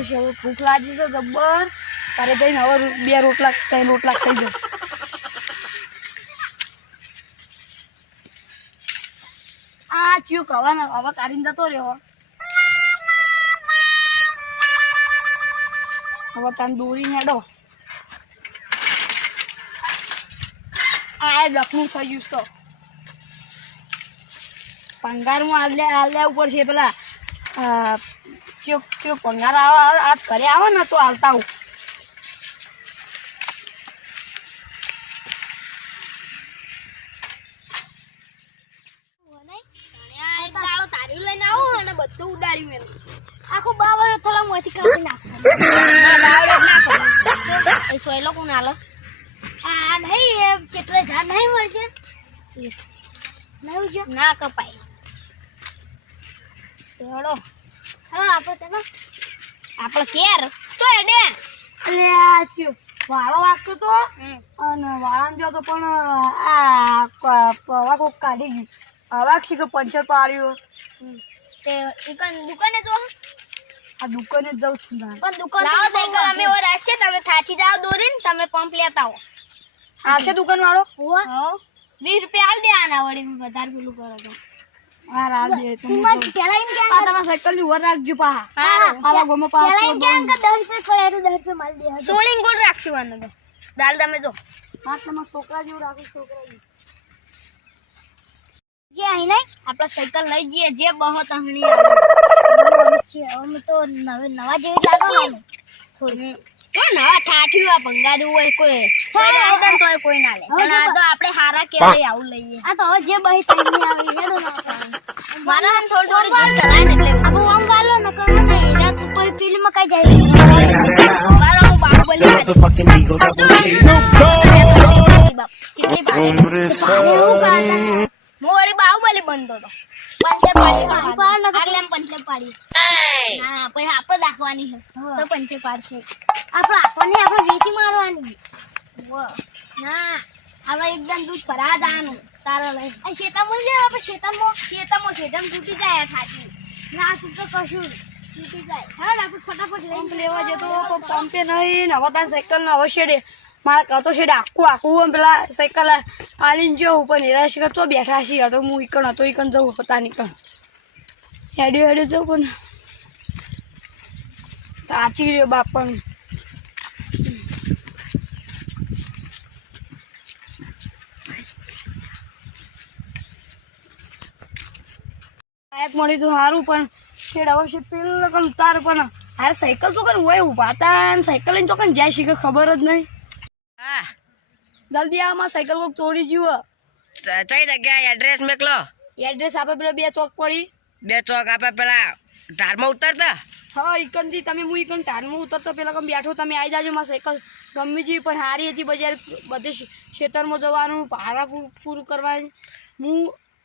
પડશે. હવે ભૂખ લાગી છે જબ્બર. તારે જઈને હવે 2 રોટલા 3 રોટલા ખાઈ દો. આ ચિયો કવાના હવે કાઢીને જતો રહ્યો. હવે તાન દોરીને હેડો. આ ડખનું થઈ ગયું છે. પંગારમાં આલ્યા ઉપર છે પેલા ચિયો પંગાર આવે આજ ઘરે આવે ને તો હાલતા હું. બધું ઉડાડી મેં આખું બાવળ થોડા મોથી કાઢી નાખ. સોયલો કોણ હાલો આ નહીં ચેટલે ઝાડ નહીં મળશે નહીં ના કપાય. હેડો હા આપણે ચાલો આપણે કેર તો એડે અને આ ચિયો વાળો વાગતો તો અને વાળામાં ગયો તો પણ આ પવા કોક કાઢી ગયું. આવા છે કે પંચર પાડ્યો તે દુકાને તો આ દુકાને જ જાઉં છું. પણ દુકાન લાવો સાયકલ અમે ઓર છે તમે થાચી જાવ દોરીને તમે પંપ લેતા આવો. આ છે દુકાન વાળો હો 20 રૂપિયા આલ દે આના વળી વધારે પેલું કરે તો હા રાલ દે તો પેલા એમ કે આ તમારા સાયકલ ની ઓર રાખજો પા આવા ગોમો પા પેલા એમ કે 10 રૂપિયા છોડે તો 10 રૂપિયા માલ દે સોળિંગ ગોળ રાખશું આને તો દાલ તમે જો આટલામાં છોકરા જેવું રાખો છોકરા જે અહીં નહીં આપણે સાયકલ લઈ જઈએ જે બહુ તહણી આવે છે. અમે તો નવા જેવી લાગો ને થોડી તો નવા ઠાઠ્યું આ ભંગાડું હોય કોઈ રાયદાન તોય કોઈ ના લે પણ આ તો આપણે હારા કેવાય આવું લઈએ. આ તો જે બહી તહણી આવી હેડો ના મારા હમ થોડી થોડી જીપ ચલાય ને એટલે આપણું આમ ગાલો ન કહો ને એરા તો કોઈ ફિલ્મ કઈ જાય મારો હું બાહુબલી ચીટલી બાકી હું વળી બાહુબલી બનતો તો પંચે પાડી પંચે પાડી ના પછી આપણે દાખવાની છે તો પંચે પાડશે આપણે આપણને આપણે વેચી મારવાની ના આપણે એકદમ દૂધ ભરા દાનું તારો લઈ શેતામાં છે આપણે શેતામાં તૂટી જાય થાકી ના તું તો કશું તૂટી જાય હા આપણે ફટાફટ પંપ લેવા જતો પણ પંપે નહીં હવે તાર સાયકલ ને હવે શેડે મારા કરતો છે આખું પેલા સાયકલ આલીને જવું પણ એરા શીખર તો બેઠા છીએ તો હું ઈકણ હતો ઈકણ જવું હતા નીકળ હેડ્યો જવું પણ તાચી રહ્યો બાપણ એક મળી તો સારું પણ શેડ હવે છે પેલું તાર પણ હારે સાયકલ તો કને હોય ઉભા હતા સાયકલ લઈને તો કને જાય શીખર ખબર જ નહીં. હા જલ્દી આમાં સાયકલ કોક તોડી જુઓ. કઈ જગ્યા એડ્રેસ મેકલો. એડ્રેસ આપે પેલા 2 ચોક પડી 2 ચોક આપે પેલા ધારમાં ઉતરતા હા ઈકનથી તમે હું ઈકન ધારમાં ઉતરતો પેલા કમ બેઠો તમે આવી જાજો માં સાયકલ ગમી જેવી પણ હારી હતી બજાર બધે ખેતરમાં જવાનું ભાડા પૂરું કરવાનું હું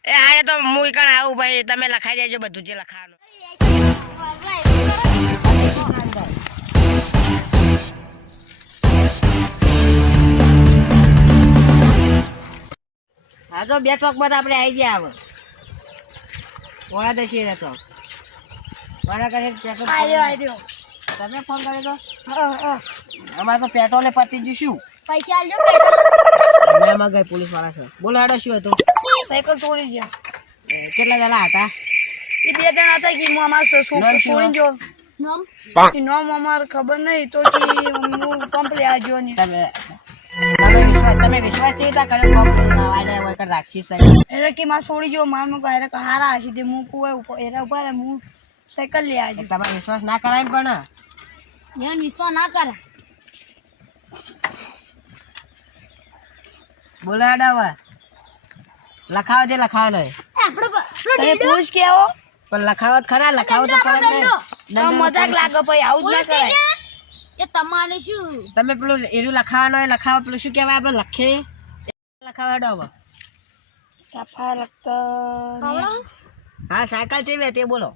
એ હા તો હું કણ આવું ભાઈ તમે લખાઈ દેજો બધું જે લખાવાનું. હા તો 2 ચોક માં આપણે આવી ગયા હવે ઓળા દશી રે ચોક વાળા કરે પેટ્રોલ આવ્યો તમે ફોન કર્યો તો અમારે તો પેટ્રોલે પતી ગયું શું પૈસા આલજો પેટ્રોલ એમાં ગઈ પોલીસ વાળા છે બોલો હેડો શું હતું સાયકલ તોડી ગયા કેટલા જણા હતા એ 2 જણા હતા કે હું અમાર છોકરો છોડી જો નામ અમાર ખબર નહીં તો કે હું પંપ લેવા જો ને તમે વિશ્વાસ છે તા કર્યો પંપ આને હોય કર રાખી છે એરે કે માં છોડી જો માર મો એરે કે હારા હશે તે હું કોઈ ઉપર એરા ઉપર હું સાયકલ લે આજો તમારે વિશ્વાસ ના કરાય પણ યાર વિશ્વાસ ના કરે બોલો હેડો હવે લખાવો જે લખાવાનો હોય તમે પૂછ કે આવો પણ લખાવો જ ખરા લખાવો તો પડે ને મજાક લાગે ભાઈ આવું જ ના કરાય એ તમારે શું તમે પેલું એરું લખાવાનો હોય લખાવો પેલું શું કહેવાય આપણે લખે લખાવો હેડો હવે કાફા લખતા હા સાયકલ છે તે બોલો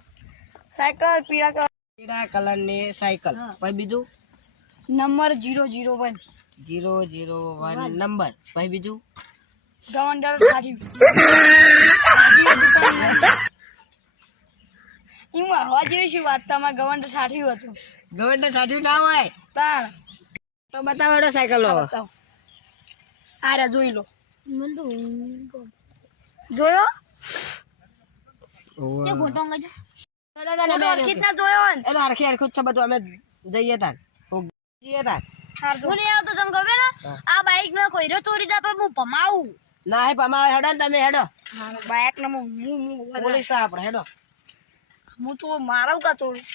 સાયકલ પીળા કલરની સાયકલ પછી બીજું નંબર 001 001 નંબર પછી બીજું ગવંડર એમાં હવા જેવી શું વાત તમારે ગવર્નર સાઠ્યું હતું ગવર્નર સાચું ના હોય તાણ તો બતાવો હેડો સાયકલ લો બતાવો આ રહ્યા જોઈ લો જોયો કે ફોટો અંગજો ઓળખીત ના જોયો ને એટલે હરખી હરખું જ છે બધું અમે જઈએ તાર જઈએ તાર હું નહીં આવતો તમને ખબર હે? આ બાઈક ને કોઈ ચોરી જાય તો હું ભમાવું ના હે પમાવે હેડો ને તમે હેડો બાઈક ને હું પોલીસ આપણે હેડો હું તો મારું કા તોડું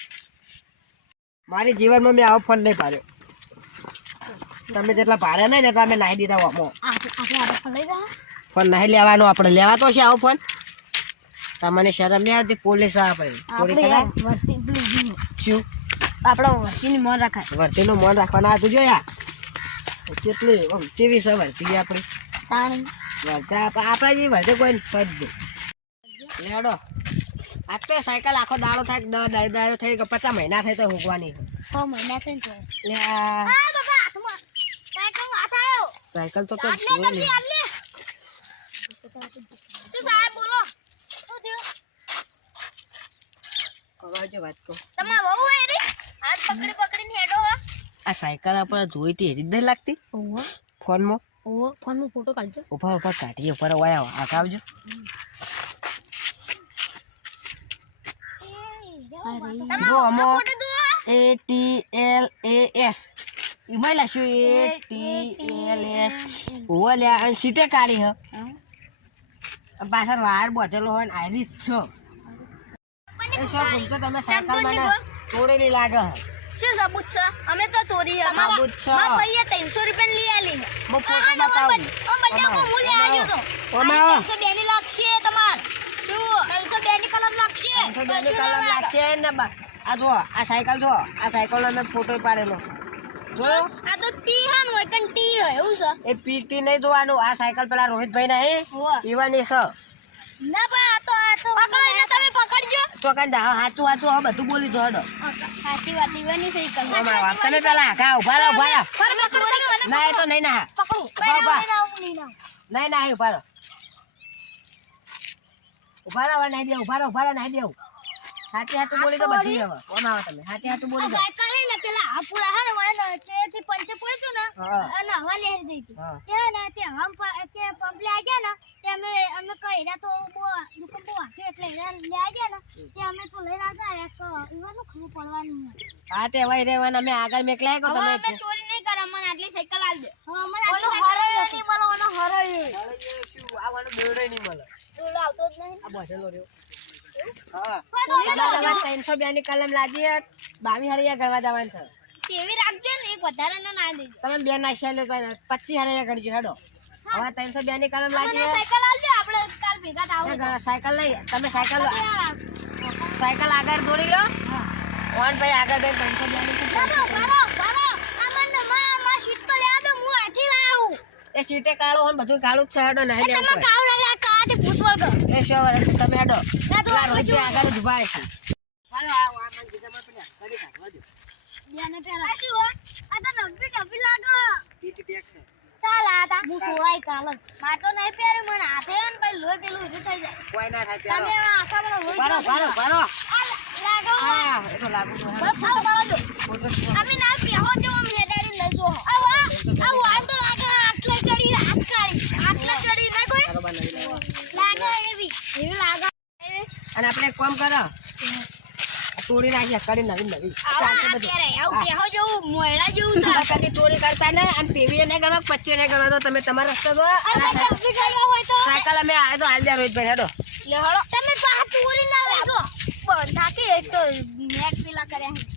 મારી જીવનમાં મેં આવો ફોન નહીં પાડ્યો તમે જેટલા ભારે નહીં ને એટલા અમે નાહી દીધા આમાં આપણે લઈ ગયા ફોન નહીં લેવાનો આપણે લેવાતો છે આવો ફોન તમને શરમ નહીં આવતી પોલીસ આપણે ચોરી આપણે કરાય યાર વર્તી પેલું શું આપણે વર્તીની મન રખાય વર્તીનું મન રાખવાના આ તું જોયા કેટલી આમ કેવી છે વર્તી આપણી તાણી વર્તા આપણા જેવી વર્તે કોઈ સજ લેડો આ તો સાયકલ આખો દાડો થાય દાડો થઈ 50 મહિના થાય તો હુકવાની 6 મહિના થઈ તો લે આ આ બાબા હાથમાં સાયકલ હાથ આવ્યો સાયકલ તો આટલે જોઈ લે આટલે શું સાહેબ બોલો શું થયું અવાજો વાત કહો તમાર વહુ હે રે હાથ પકડીને હેડો હો આ સાયકલ આપણે જોઈ તી હેરી જ નહીં લાગતી ઓહો ફોનમાં ઓહો ફોનમાં ફોટો કાઢજો ઉપર ઉપર કાઢીએ ઉપર વાયા આકાવજો જો અમો ATLAS ઈમાં લખ્યું ATLAS ઓલ્યા અને સીટે કાઢી હ પાછળ વાયર બોધેલો હોય ને આયરી જ છો એ શો ઘૂમતો તમે સાયકલ મને ચોરેલી લાગે શું સબૂત છે અમે તો ચોરી હે સબૂત છે. મારા પૈયે 300 રૂપિયા લઈ આલી હું ફોટો બતાવું ઓ બડ્ડા કો હું લઈ આવ્યો તો ઓમાં 302 ની લાગશે તમાર શું 302 ની કલમ લાગશે કલમ લાગશે ને આ જો આ સાયકલ નો મેં ફોટો પાડેલો છે જો આ તો પી હાન હોય કન ટી હોય એવું છે એ પીટી નહીં જોવાનું આ સાયકલ પેલા રોહિતભાઈ ના હે હો ઈવાની છે ના બા આ તો પકડો એને તમે પકડજો ચોકાન દા હાચું હા બધું બોલી જો હડો સાચી વાત ઈવાની સહી કર તમે પેલા કા ઉભા રહો પર પકડો ના એ તો નહીં ના પકડો ઉભા. નહીં ના નહીં ના ઉભા રહો નહીં દેવું ઉભા રહો નહીં દેવું હાચી હાચું બોલી તો બધી હવે કોમ આવો તમે હાચી હાચું બોલી દો સાયકલ હે ને પેલા આ પૂરા હા ને વાને ચેથી પંચે પડી તું ને હા. અને હવા લહેર જઈ તું હા. ત્યાં ને તે હમ કે પંપલે આ ગયા ને તે અમે કઈ રા તો દુકાન બો આખે એટલે લે આ ગયા ને તે અમે તો લઈને આવ્યા એક ઈવાનું ખવું પડવાનું હા તે વઈ રેવાના અમે આગળ મેકલાય કો હવે તમે અમે ચોરી નહીં કરે મને આટલી સાયકલ આલ દે હવે મને આટલી સાયકલ નહીં મળો ઓનો હરાય શું આવવાનું બેડે નહીં મળે દોડો આવતો જ નહીં આ બસેલો રહ્યો હા કોઈ તો તમારે 302 ની કલમ લાગી 22 હરિયા ગણવા જવાનું છે તેવી રાખજો ને એક વધારે ના દે તમે બે નાખ્યા લે 25 હરિયા ગણજો હેડો હવે 302 ની કલમ લાગી મને સાયકલ આલજો આપણે કાલ ભેગા થાવ સાયકલ નહીં તમે સાયકલ આગળ દોડી લો ઓન ભાઈ આગળ દે 302 ની બારો અમન માં સીટ તો લે દો હું આથી લાવું એ સીટે કાળો હોય બધું કાળું જ છે હેડો નહીં તમે લેવું કાવ લા કાટે પૂછવળ ગો એ શો વરે તમે હેડો ના તો પેલા રોહિતભાઈ આગળ જ ઉભા છે હાલો આ મન કીધા માં પેલા કરી કાઢવા દો બેને પેલા આજી હો આ તો નબ્બી લાગો પીટી પેક છે ચાલ આતા હું સોળાઈ કાલ માર તો નહીં પહેરે મને હાથે ને ભાઈ લોહી પેલું ઉઠી થઈ જાય કોઈ ના થાય તમે પેલો આખા મને લોહી ભારો લાગો આ એ તો લાગુ તો હેડો બસ પાડો જો ફોટો અમે ના પેહો જો આમ હેડાડી લઈ જો આવો આ તો લાગે આટલે ચડી આટલે ચડી ના કોઈ બરોબર નહીં લાગે એવી લાગે અને આપણે એક કામ કરો ચોરી નાખી કરી નવી ચાલશે બધું આવું પેહો જેવું મોયડા જેવું છે કદી ચોરી કરતા ને અને ટીવી ને ગણો 25 ને ગણો તો તમે તમારો રસ્તો દો અને સાયકલ ગયો હોય તો સાયકલ અમે આ તો હાલ દે રોહિતભાઈ હેડો લે હળો તમે પાછ ચોરી ના લેજો બંધા કે એક તો નેટ પેલા કર્યા